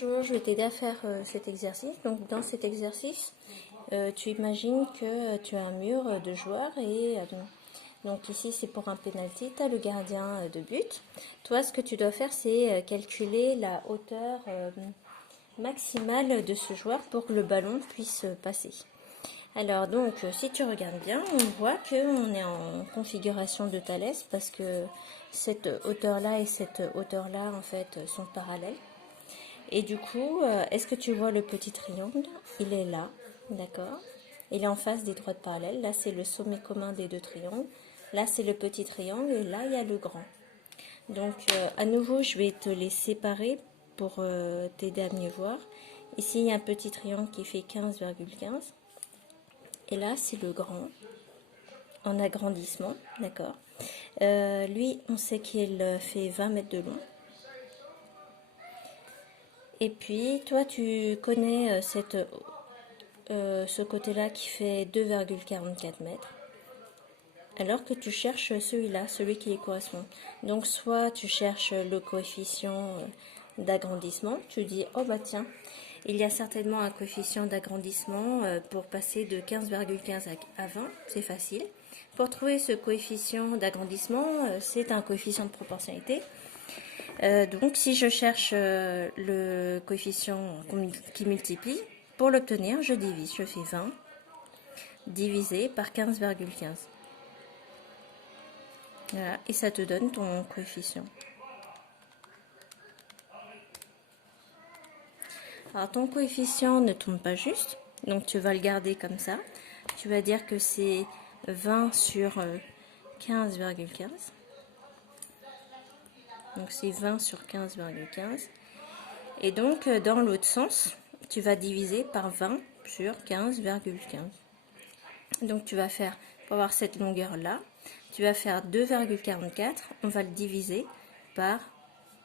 Bonjour, je vais t'aider à faire cet exercice. Donc, dans cet exercice, tu imagines que tu as un mur de joueurs et donc ici c'est pour un penalty, tu as le gardien de but. Toi, ce que tu dois faire, c'est calculer la hauteur maximale de ce joueur pour que le ballon puisse passer. Alors donc, si tu regardes bien, on voit qu'on est en configuration de Thalès parce que cette hauteur-là et cette hauteur-là, en fait, sont parallèles. Et du coup, est-ce que tu vois le petit triangle? Il est là, d'accord? Il est en face des droites parallèles. Là, c'est le sommet commun des deux triangles. Là, c'est le petit triangle et là, il y a le grand. Donc, à nouveau, je vais te les séparer pour t'aider à mieux voir. Ici, il y a un petit triangle qui fait 15,15. Et là, c'est le grand en agrandissement, d'accord? Lui, on sait qu'il fait 20 mètres de long. Et puis, toi, tu connais ce côté-là qui fait 2,44 mètres. Alors que tu cherches celui-là, celui qui y correspond. Donc, soit tu cherches le coefficient d'agrandissement, tu dis, oh bah tiens, il y a certainement un coefficient d'agrandissement pour passer de 15,15 à 20, c'est facile. Pour trouver ce coefficient d'agrandissement, c'est un coefficient de proportionnalité. Donc, si je cherche le coefficient qui multiplie, pour l'obtenir, je divise. Je fais 20 divisé par 15,15. Voilà, et ça te donne ton coefficient. Alors, ton coefficient ne tombe pas juste, donc tu vas le garder comme ça. Tu vas dire que c'est 20 sur 15,15. Donc, c'est 20 sur 15,15. Et donc, dans l'autre sens, tu vas diviser par 20 sur 15,15. Donc, tu vas faire, pour avoir cette longueur-là, tu vas faire 2,44. On va le diviser par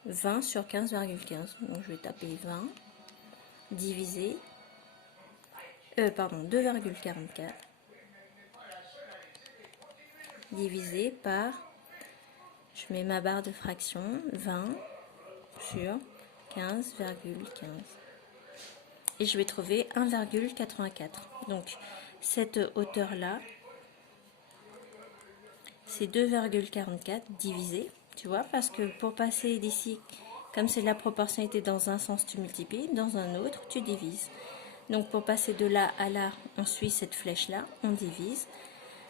20 sur 15,15. Donc, je vais taper 20 divisé, 2,44 divisé par, je mets ma barre de fraction, 20 sur 15,15. Et je vais trouver 1,84. Donc, cette hauteur-là, c'est 2,44 divisé, tu vois, parce que pour passer d'ici, comme c'est la proportionnalité dans un sens, tu multiplies, dans un autre, tu divises. Donc, pour passer de là à là, on suit cette flèche-là, on divise.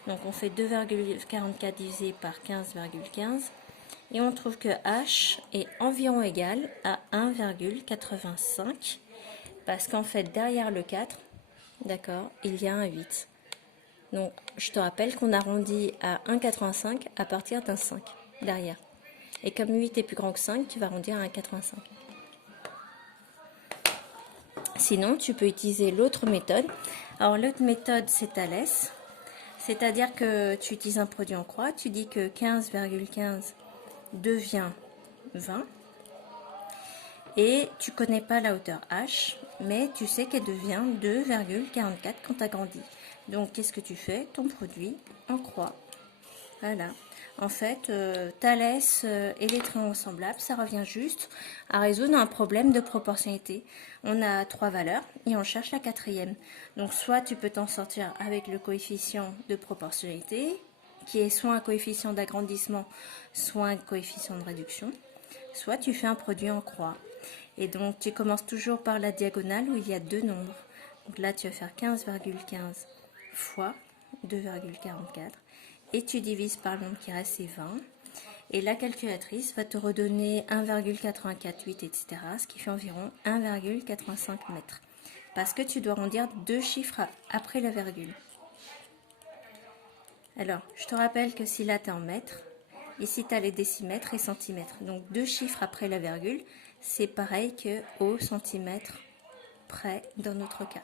Donc, on fait 2,44 divisé par 15,15. Et on trouve que H est environ égal à 1,85. Parce qu'en fait, derrière le 4, d'accord, il y a un 8. Donc, je te rappelle qu'on arrondit à 1,85 à partir d'un 5 derrière. Et comme 8 est plus grand que 5, tu vas arrondir à 1,85. Sinon, tu peux utiliser l'autre méthode. Alors, l'autre méthode, c'est Thalès. C'est-à-dire que tu utilises un produit en croix. Tu dis que 15,15 devient 20. Et tu ne connais pas la hauteur H, mais tu sais qu'elle devient 2,44 quand tu agrandis. Donc, qu'est-ce que tu fais? Ton produit en croix. Voilà. En fait, Thalès et les triangles semblables, ça revient juste à résoudre un problème de proportionnalité. On a 3 valeurs et on cherche la 4e. Donc, soit tu peux t'en sortir avec le coefficient de proportionnalité, qui est soit un coefficient d'agrandissement, soit un coefficient de réduction. Soit tu fais un produit en croix. Et donc, tu commences toujours par la diagonale où il y a deux nombres. Donc là, tu vas faire 15,15 fois 2,44. Et tu divises par le nombre qui reste, c'est 20. Et la calculatrice va te redonner 1,848, etc. Ce qui fait environ 1,85 mètres. Parce que tu dois arrondir deux chiffres après la virgule. Alors, je te rappelle que si là, tu es en mètres, ici, tu as les décimètres et centimètres. Donc, deux chiffres après la virgule, c'est pareil qu'au centimètre près dans notre cas.